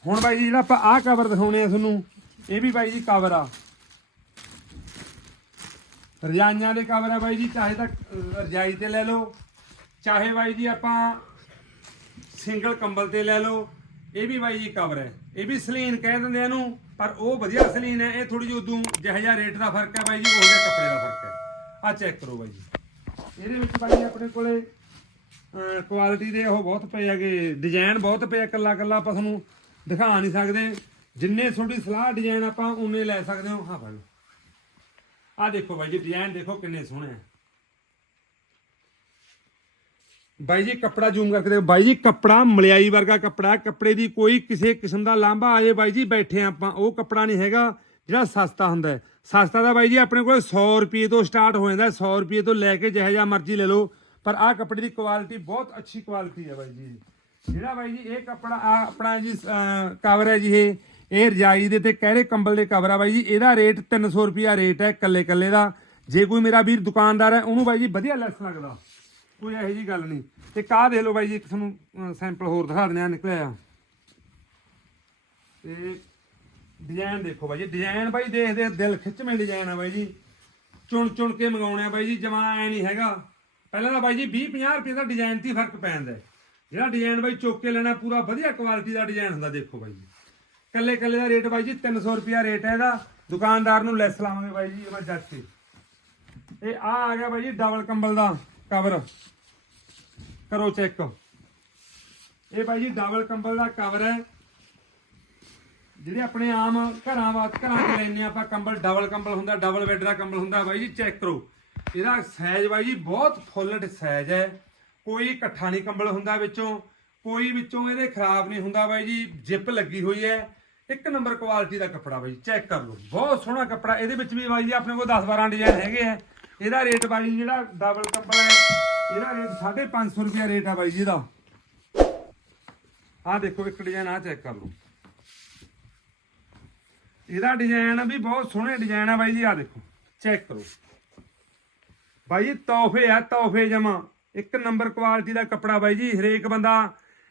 ਹੁਣ ਬਾਈ ਜੀ, ਜਿਹੜਾ ਆਪਾਂ ਆਹ ਕਵਰ ਦਿਖਾਉਣੇ ਆ ਤੁਹਾਨੂੰ, ਇਹ ਵੀ ਬਾਈ ਜੀ ਕਵਰ ਆ। ਰਜਾਈਆਂ ਦੇ ਕਵਰ ਆ ਬਾਈ ਜੀ ਚਾਹੇ ਤਾਂ ਅਹ, ਰਜਾਈ ਤੇ ਲੈ ਲਓ ਚਾਹੇ ਬਾਈ ਜੀ ਆਪਾਂ ਸਿੰਗਲ ਕੰਬਲ ਤੇ ਲੈ ਲਓ ਇਹ ਵੀ ਬਾਈ ਜੀ ਕਵਰ ਹੈ। ਇਹ ਵੀ ਸਲੀਨ ਕਹਿ ਦਿੰਦੇ ਆ ਇਹਨੂੰ ਪਰ ਉਹ ਵਧੀਆ ਸਲੀਨ ਹੈ ਇਹ ਥੋੜੀ ਜਿਹੀ ਉਦੋਂ ਜਿਹੋ ਜਿਹਾ ਰੇਟ ਦਾ ਫ਼ਰਕ ਹੈ ਬਾਈ ਜੀ ਉਹਦੇ ਕੱਪੜੇ ਦਾ ਫ਼ਰਕ ਹੈ। ਆ ਚੈੱਕ ਕਰੋ ਬਾਈ ਜੀ। ਇਹਦੇ ਵਿੱਚ ਬਾਈ ਜੀ ਆਪਣੇ ਕੋਲੇ ਕੁਆਲਿਟੀ ਦੇ ਉਹ ਬਹੁਤ ਪਏ ਹੈਗੇ ਡਿਜ਼ਾਈਨ ਬਹੁਤ ਪਏ ਆ ਇਕੱਲਾ ਇਕੱਲਾ ਆਪਾਂ ਤੁਹਾਨੂੰ ਦਿਖਾ ਨਹੀਂ ਸਕਦੇ। ਜਿੰਨੇ ਤੁਹਾਡੀ ਸਲਾਹ ਡਿਜ਼ਾਈਨ ਆਪਾਂ ਉਨੇ ਲੈ ਸਕਦੇ ਹੋ। ਹਾਂ ਫੜ ਲਓ। ਆ ਦੇਖੋ ਬਾਈ ਜੀ ਡਿਜ਼ਾਈਨ ਦੇਖੋ ਕਿੰਨੇ ਸੋਹਣੇ ਆ। ਬਾਈ ਜੀ, ਕੱਪੜਾ ਜ਼ੂਮ ਕਰਕੇ ਦੇਖੋ। ਬਾਈ ਜੀ, ਕੱਪੜਾ ਮਲਿਆਈ ਵਰਗਾ ਕੱਪੜਾ ਕੱਪੜੇ ਦੀ ਕੋਈ ਕਿਸੇ ਕਿਸਮ ਦਾ ਲਾਂਭਾ ਆ ਜਾਏ ਬਾਈ ਜੀ, ਬੈਠੇ ਆਪਾਂ। ਉਹ ਕੱਪੜਾ ਨਹੀਂ ਹੈਗਾ ਜਿਹੜਾ ਸਸਤਾ ਹੁੰਦਾ ਸਸਤਾ ਦਾ ਬਾਈ ਜੀ ਆਪਣੇ ਕੋਲ 100 ਰੁਪਏ ਤੋਂ ਸਟਾਰਟ ਹੋ ਜਾਂਦਾ ਹੈ। 100 ਰੁਪਏ ਤੋਂ ਲੈ ਕੇ ਜਿਹੋ ਜਿਹਾ ਮਰਜ਼ੀ ਲੈ ਲਓ। ਪਰ ਆਹ ਕੱਪੜੇ ਦੀ ਕੁਆਲਿਟੀ ਬਹੁਤ ਅੱਛੀ ਕੁਆਲਿਟੀ ਹੈ ਬਾਈ ਜੀ। ਜਿਹੜਾ ਬਾਈ ਜੀ, ਇਹ ਕੱਪੜਾ ਆ ਆਪਣਾ ਜੀ ਕਵਰ ਹੈ ਜੀ ਇਹ। ਇਹ ਰਜਾਈ ਦੇ ਤੇ ਕਹਿਰੇ ਕੰਬਲ ਦੇ ਕਵਰ ਆ ਬਾਈ ਜੀ। ਇਹਦਾ ਰੇਟ 300 ਰੁਪਿਆ ਰੇਟ ਹੈ ਕੱਲੇ ਕੱਲੇ ਦਾ। ਜੇ ਕੋਈ ਮੇਰਾ ਵੀਰ ਦੁਕਾਨਦਾਰ ਹੈ, ਉਹਨੂੰ ਬਾਈ ਜੀ ਵਧੀਆ ਲੈਸ ਲੱਗਦਾ। ਕੋਈ ਇਹੋ ਜੀ ਗੱਲ ਨਹੀਂ। ਤੇ ਕਾਹ ਦੇ ਲਓ ਬਾਈ ਜੀ, ਇੱਕ ਤੁਹਾਨੂੰ ਸੈਂਪਲ ਹੋਰ ਦਿਖਾ ਦਿੰਦੇ ਆ ਨਿਕਲਿਆ ਤੇ ਡਿਜ਼ਾਈਨ ਦੇਖੋ ਬਾਈ ਜੀ। ਡਿਜ਼ਾਈਨ ਬਾਈ ਦੇਖਦੇ ਦੇਖ ਦਿਲ ਖਿੱਚਵੇਂ ਡਿਜ਼ਾਈਨ ਆ ਬਾਈ ਜੀ। ਚੁਣ ਚੁਣ ਕੇ ਮੰਗਾਉਣੇ ਆ ਬਾਈ ਜੀ, ਜਮਾ ਐ ਨਹੀਂ ਹੈਗਾ। ਪਹਿਲਾਂ ਤਾਂ ਬਾਈ ਜੀ 20 50 ਰੁਪਏ ਦਾ ਡਿਜ਼ਾਈਨ ਤੇ ਹੀ ਫ਼ਰਕ ਪੈ ਜਾਂਦਾ ਜਿਹੜਾ ਡਿਜ਼ਾਈਨ ਬਾਈ ਚੁੱਕ ਕੇ ਲੈਣਾ, ਪੂਰਾ ਵਧੀਆ ਕੁਆਲਿਟੀ ਦਾ ਡਿਜ਼ਾਈਨ ਹੁੰਦਾ, ਦੇਖੋ ਬਾਈ ਜੀ। ਕੱਲੇ ਕੱਲੇ ਦਾ ਰੇਟ ਬਾਈ ਜੀ 300 ਰੁਪਿਆ ਰੇਟ ਹੈ ਇਹਦਾ। ਦੁਕਾਨਦਾਰ ਨੂੰ ਲੈਸ ਲਾਵਾਂਗੇ ਬਾਈ ਜੀ ਮੈਂ ਜੱਜ ਕੇ ਇਹ ਆ ਆ ਗਿਆ ਬਾਈ ਜੀ ਡਬਲ ਕੰਬਲ ਦਾ ਕਵਰ ਕਰੋ ਚੈੱਕ ਇਹ ਬਾਈ ਜੀ ਡਬਲ ਕੰਬਲ ਦਾ ਕਵਰ ਹੈ। ਜਿਹੜੇ ਆਪਣੇ ਆਮ ਘਰਾਂ ਵਾਸਤੇ ਘਰਾਂ 'ਚ ਲੈਨੇ ਆਪਾਂ ਕੰਬਲ, ਡਬਲ ਕੰਬਲ ਹੁੰਦਾ, ਡਬਲ ਬੈੱਡ ਦਾ ਕੰਬਲ ਹੁੰਦਾ, ਬਾਈ ਜੀ ਚੈੱਕ ਕਰੋ। ਇਹਦਾ ਸਾਈਜ਼ ਬਾਈ ਜੀ ਬਹੁਤ ਫੁੱਲ ਸਾਈਜ਼ ਹੈ। ਕੋਈ ਇਕੱਠਾ ਨਹੀਂ ਕੰਬਲ ਹੁੰਦਾ ਵਿੱਚੋਂ, ਕੋਈ ਵਿੱਚੋਂ ਇਹਦੇ ਖਰਾਬ ਨਹੀਂ ਹੁੰਦਾ ਬਾਈ ਜੀ ਜਿਪ ਲੱਗੀ ਹੋਈ ਹੈ। ਇੱਕ ਨੰਬਰ ਕੁਆਲਿਟੀ ਦਾ ਕੱਪੜਾ ਬਾਈ ਚੈੱਕ ਕਰ ਲਓ। ਬਹੁਤ ਸੋਹਣਾ ਕੱਪੜਾ, ਇਹਦੇ ਵਿੱਚ ਵੀ ਬਾਈ ਜੀ ਆਪਣੇ ਕੋਲ 10 12 ਡਿਜ਼ਾਈਨ ਹੈਗੇ ਆ। ਇਹਦਾ ਰੇਟ ਬਾਈ ਜਿਹੜਾ ਡਬਲ ਕੰਬਲ ਹੈ, ਇਹਦਾ ਰੇਟ 550 ਰੁਪਿਆ ਰੇਟ ਆ ਬਾਈ ਜੀ ਦਾ ਆਹ ਦੇਖੋ, ਇੱਕ ਡਿਜ਼ਾਈਨ ਆ ਚੈੱਕ ਕਰ ਲਓ। ਇਹਦਾ ਡਿਜ਼ਾਈਨ ਵੀ ਬਹੁਤ ਸੋਹਣੇ ਡਿਜ਼ਾਈਨ ਆ ਬਾਈ ਜੀ ਆ ਦੇਖੋ ਚੈੱਕ ਕਰੋ। ਬਾਈ ਜੀ, ਤੋਹਫੇ ਆ, ਤੋਹਫੇ ਜਮਾ ਇੱਕ ਨੰਬਰ ਕੁਆਲਿਟੀ ਦਾ ਕੱਪੜਾ ਬਾਈ ਜੀ, ਹਰੇਕ ਬੰਦਾ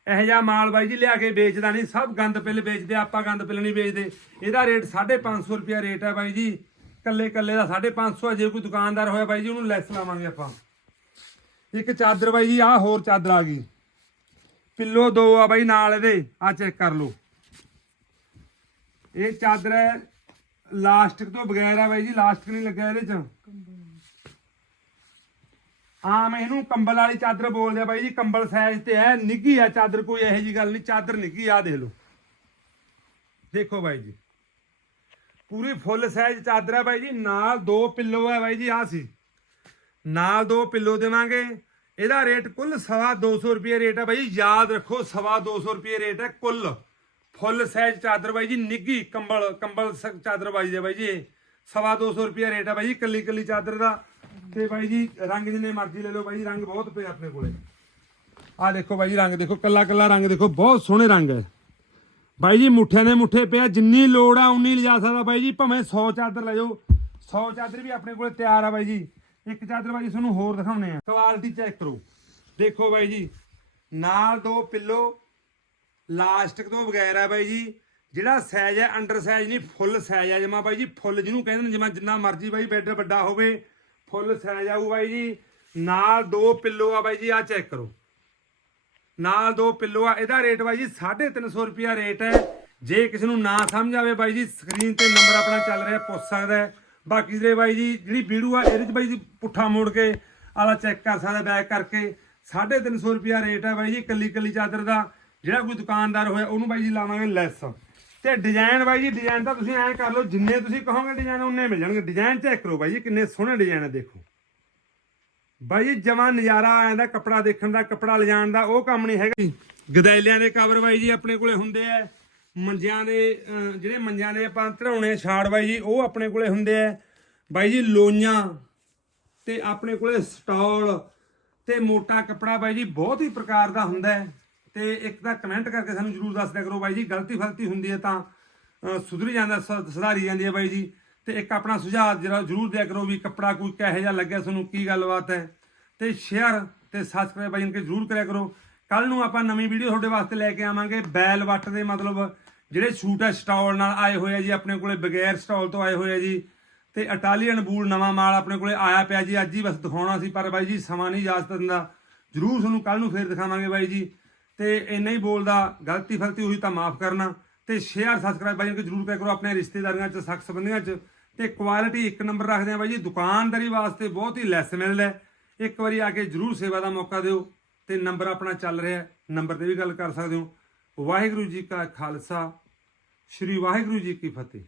ਇਹੋ ਜਿਹਾ ਮਾਲ ਬਾਈ ਜੀ ਲਿਆ ਕੇ ਵੇਚਦਾ ਨਹੀਂ, ਸਭ ਗੰਦ ਪਿੱਲ ਵੇਚਦੇ, ਆਪਾਂ ਗੰਦ ਪਿੱਲ ਨਹੀਂ ਵੇਚਦੇ। ਇਹਦਾ ਰੇਟ 550 ਰੁਪਿਆ ਰੇਟ ਹੈ ਬਾਈ ਜੀ। ਕੱਲੇ ਕੱਲੇ ਦਾ 550 ਜੇ ਕੋਈ ਦੁਕਾਨਦਾਰ ਹੋਇਆ ਬਾਈ ਜੀ, ਉਹਨੂੰ ਲੈਸ ਲਾਵਾਂਗੇ ਆਪਾਂ। ਇੱਕ ਚਾਦਰ ਬਾਈ ਜੀ, ਆਹ ਹੋਰ ਚਾਦਰ ਆ ਗਈ। ਪਿੱਲੋ ਦੋ ਆ ਬਾਈ ਨਾਲ ਇਹਦੇ ਆ ਚੈੱਕ ਕਰ ਲਓ। ਇਹ ਚਾਦਰ ਹੈ, ਲਾਸਟਿਕ ਤੋਂ ਬਗੈਰ ਆ ਬਾਈ ਜੀ, ਲਾਸਟਿਕ ਨਹੀਂ ਲੱਗਿਆ ਇਹਦੇ ਚ। ਆਮ ਇਹਨੂੰ ਕੰਬਲ ਵਾਲੀ ਚਾਦਰ ਬੋਲਦੇ ਆ ਬਾਈ ਜੀ, ਕੰਬਲ ਸਾਈਜ਼ ਤੇ ਹੈ ਨਿੱਗੀ ਆ ਚਾਦਰ, ਕੋਈ ਇਹੋ ਜੀ ਗੱਲ ਨਹੀਂ, ਚਾਦਰ ਨਿੱਗੀ ਆ, ਦੇਖ ਲਓ। ਦੇਖੋ ਬਾਈ ਜੀ, ਪੂਰੀ ਫੁੱਲ ਸਾਈਜ਼ ਚਾਦਰ ਹੈ ਬਾਈ ਜੀ, ਨਾਲ ਦੋ ਪਿੱਲੋ ਹੈ ਬਾਈ ਜੀ ਆ ਸੀ। ਨਾਲ ਦੋ ਪਿੱਲੋ ਦੇਵਾਂਗੇ। ਇਹਦਾ ਰੇਟ ਕੁੱਲ ਸਵਾ 200 ਰੁਪਏ ਰੇਟ ਹੈ ਬਾਈ ਯਾਦ ਰੱਖੋ, ਸਵਾ 200 ਰੁਪਏ ਰੇਟ ਹੈ ਕੁੱਲ। ਫੁੱਲ ਸਾਈਜ਼ ਚਾਦਰ ਬਾਈ ਜੀ ਨਿੱਗੀ ਕੰਬਲ ਕੰਬਲ ਸ- ਚਾਦਰ ਬਾਈ ਦੇ ਬਾਈ ਜੀ, ਇਹ। ਸਵਾ 200 ਰੁਪਏ ਰੇਟ ਹੈ ਬਾਈ ਜੀ ਕੱਲੀ ਕੱਲੀ ਚਾਦਰ ਦਾ। ਤੇ ਬਾਈ ਜੀ, ਰੰਗ ਜਿੰਨੇ ਮਰਜ਼ੀ ਲੈ ਲਓ ਬਾਈ ਜੀ, ਰੰਗ ਬਹੁਤ ਪਏ ਆਪਣੇ ਕੋਲੇ। ਆਹ ਦੇਖੋ ਬਾਈ ਜੀ, ਰੰਗ ਦੇਖੋ, ਕੱਲਾ ਕੱਲਾ ਰੰਗ ਦੇਖੋ, ਬਹੁਤ ਸੋਹਣੇ ਰੰਗ ਹੈ। ਬਾਈ ਜੀ, ਮੁੱਠਿਆਂ ਦੇ ਮੁੱਠੇ ਪਿਆ ਜਿੰਨੀ ਲੋੜ ਆ ਉਨੀ ਲਿਜਾ ਸਕਦਾ ਬਾਈ ਜੀ, ਭਾਵੇਂ 100 ਚਾਦਰ ਲੈ ਜਾਓ। 100 ਚਾਦਰ ਵੀ ਆਪਣੇ ਕੋਲੇ ਤਿਆਰ ਆ ਬਾਈ ਜੀ। ਇੱਕ ਚਾਦਰ ਬਾਈ ਜੀ, ਤੁਹਾਨੂੰ ਹੋਰ ਦਿਖਾਉਣੇ ਆ। ਕੁਆਲਿਟੀ ਚੈੱਕ ਕਰੋ। ਦੇਖੋ ਬਾਈ ਜੀ, ਨਾਲ ਦੋ ਪਿੱਲੋ, ਲਾਸਟਿਕ ਤੋਂ ਬਗੈਰ ਆ ਬਾਈ ਜੀ। ਜਿਹੜਾ ਸਾਈਜ਼ ਹੈ ਅੰਡਰ ਸਾਈਜ਼ ਨਹੀਂ ਫੁੱਲ ਸਾਈਜ਼ ਆ ਜਮਾ ਬਾਈ ਜੀ। ਫੁੱਲ ਜਿਹਨੂੰ ਕਹਿੰਦੇ ਨੇ ਜਿਵੇਂ ਜਿੰਨਾ ਮਰਜ਼ੀ ਬਾਈ, ਬੈੱਡ ਵੱਡਾ ਹੋਵੇ ਫੁੱਲ ਸਹਿ ਜਾਊ ਬਾਈ ਜੀ। ਨਾਲ ਦੋ ਪਿੱਲੋ ਆ ਬਾਈ ਜੀ ਆ ਚੈੱਕ ਕਰੋ। ਨਾਲ ਦੋ ਪਿੱਲੋ ਆ, ਇਹਦਾ ਰੇਟ ਬਾਈ ਜੀ 350 ਰੁਪਿਆ ਰੇਟ ਹੈ। ਜੇ ਕਿਸੇ ਨੂੰ ਨਾ ਸਮਝ ਆਵੇ ਬਾਈ ਜੀ ਸਕਰੀਨ ਤੇ ਨੰਬਰ ਆਪਣਾ ਚੱਲ ਰਿਹਾ, ਪੁੱਛ ਸਕਦਾ ਬਾਕੀ ਦੇ ਬਾਈ ਜੀ, ਜਿਹੜੀ ਵੀਡੀਓ ਆ, ਇਹਦੇ ਚ ਬਾਈ ਜੀ ਪੁੱਠਾ ਮੋੜ ਕੇ ਆਲਾ ਚੈੱਕ ਕਰ ਸਕਦਾ ਬੈਕ ਕਰਕੇ। 350 ਰੁਪਿਆ ਰੇਟ ਹੈ ਬਾਈ ਜੀ ਕੱਲੀ ਕੱਲੀ ਚਾਦਰ ਦਾ। ਜਿਹੜਾ ਕੋਈ ਦੁਕਾਨਦਾਰ ਹੋਇਆ, ਉਹਨੂੰ ਬਾਈ ਜੀ ਲਾਵਾਂਗੇ ਲੈਸ ਤੇ ਡਿਜ਼ਾਈਨ ਬਾਈ ਜੀ ਡਿਜ਼ਾਈਨ ਤਾਂ ਤੁਸੀਂ ਐਂ ਕਰ ਲਓ, ਜਿੰਨੇ ਤੁਸੀਂ ਕਹੋਗੇ ਡਿਜ਼ਾਈਨ ਉਹਨੇ ਮਿਲ ਜਾਣਗੇ। ਡਿਜ਼ਾਈਨ ਚੈੱਕ ਕਰੋ ਬਾਈ ਜੀ, ਕਿੰਨੇ ਸੋਹਣੇ ਡਿਜ਼ਾਈਨ ਹੈ ਦੇਖੋ। ਬਾਈ ਜੀ, ਜਮਾ ਨਜ਼ਾਰਾ ਆ ਜਾਂਦਾ ਕੱਪੜਾ ਦੇਖਣ ਦਾ, ਕੱਪੜਾ ਲਿਜਾਣ ਦਾ, ਉਹ ਕੰਮ ਨਹੀਂ ਹੈਗਾ ਜੀ। ਗਦੈਲਿਆਂ ਦੇ ਕਵਰ ਬਾਈ ਜੀ ਆਪਣੇ ਕੋਲੇ ਹੁੰਦੇ ਆ। ਮੰਜਿਆਂ ਦੇ ਜਿਹੜੇ ਮੰਜਿਆਂ ਦੇ ਆਪਾਂ ਧਰਾਉਣੇ ਛਾੜ ਬਾਈ ਜੀ, ਉਹ ਆਪਣੇ ਕੋਲੇ ਹੁੰਦੇ ਆ। ਬਾਈ ਜੀ, ਲੋਈਆਂ ਤੇ ਆਪਣੇ ਕੋਲੇ ਸਟਾਲ ਤੇ ਮੋਟਾ ਕੱਪੜਾ ਬਾਈ ਜੀ, ਬਹੁਤ ਹੀ ਪ੍ਰਕਾਰ ਦਾ ਹੁੰਦਾ ਹੈ। ਤੇ ਇੱਕ ਤਾਂ ਕਮੈਂਟ ਕਰਕੇ ਸਾਨੂੰ ਜਰੂਰ ਦੱਸ ਦਿਆ ਕਰੋ ਬਾਈ ਜੀ, ਗਲਤੀ ਫਲਤੀ ਹੁੰਦੀ ਹੈ ਤਾਂ ਸੁਧਰੀ ਜਾਂਦਾ, ਸ- ਸੁਧਾਰੀ ਜਾਂਦੀ ਹੈ ਬਾਈ ਜੀ। ਤੇ ਇੱਕ ਆਪਣਾ ਸੁਝਾਅ ਜਿਹੜਾ ਜਰੂਰ ਦਿਆ ਕਰੋ ਵੀ ਕੱਪੜਾ ਕੋਈ ਕਿਹੋ ਜਿਹਾ ਲੱਗਿਆ, ਤੁਹਾਨੂੰ ਕੀ ਗੱਲਬਾਤ ਹੈ। ਤੇ ਸ਼ੇਅਰ ਤੇ ਸਬਸਕ੍ਰਾਈਬ ਬਾਈ ਕੇ ਜਰੂਰ ਕਰਿਆ ਕਰੋ। ਕੱਲ ਨੂੰ ਆਪਾਂ ਨਵੀਂ ਵੀਡੀਓ ਤੁਹਾਡੇ ਵਾਸਤੇ ਲੈ ਕੇ ਆਵਾਂਗੇ ਬੈਲ ਵੱਟ ਦੇ ਮਤਲਬ, ਜਿਹੜੇ ਸੂਟ ਹੈ ਸਟਾਲ ਨਾਲ ਆਏ ਹੋਏ ਆ ਜੀ, ਆਪਣੇ ਕੋਲੇ ਬਗੈਰ ਸਟਾਲ ਤੋਂ ਆਏ ਹੋਏ ਆ ਜੀ। ਤੇ ਇਟਾਲੀਅਨ ਬੂਲ ਨਵਾਂ ਮਾਲ ਆਪਣੇ ਕੋਲੇ ਆਇਆ ਪਿਆ ਜੀ, ਅੱਜ ਹੀ ਬਸ ਦਿਖਾਉਣਾ ਸੀ, ਪਰ ਬਾਈ ਜੀ ਸਮਾਂ ਨਹੀਂ ਇਜਾਜ਼ਤ ਦਿੰਦਾ। ਜਰੂਰ ਤੁਹਾਨੂੰ ਕੱਲ ਨੂੰ ਫੇਰ ਦਿਖਾਵਾਂਗੇ ਬਾਈ ਜੀ। ਤੇ ਇੰਨਾ ਹੀ ਬੋਲਦਾ, ਗਲਤੀ ਫਲਤੀ ਹੋਈ ਤਾਂ ਮਾਫ ਕਰਨਾ। ਤੇ ਸ਼ੇਅਰ ਸਬਸਕ੍ਰਾਈਬ ਬਾਈ ਨੂੰ ਜਰੂਰ ਕਰੋ ਆਪਣੇ ਰਿਸ਼ਤੇਦਾਰੀਆਂ ਚ ਸਖ ਸੰਬੰਧੀਆਂ ਚ। ਤੇ ਕੁਆਲਿਟੀ ਇੱਕ ਨੰਬਰ ਰੱਖਦੇ ਆ ਬਾਈ ਜੀ, ਦੁਕਾਨਦਾਰੀ ਵਾਸਤੇ ਬਹੁਤ ਹੀ ਲੈਸ ਮਿਲਦਾ ਹੈ। ਇੱਕ ਵਾਰੀ ਆ ਕੇ ਜਰੂਰ ਸੇਵਾ ਦਾ ਮੌਕਾ ਦਿਓ ਤੇ ਨੰਬਰ ਆਪਣਾ ਚੱਲ ਰਿਹਾ ਨੰਬਰ ਤੇ ਵੀ ਗੱਲ ਕਰ ਸਕਦੇ ਹੋ। ਵਾਹਿਗੁਰੂ ਜੀ ਕਾ ਖਾਲਸਾ, ਸ੍ਰੀ ਵਾਹਿਗੁਰੂ ਜੀ ਕੀ ਫਤਿਹ।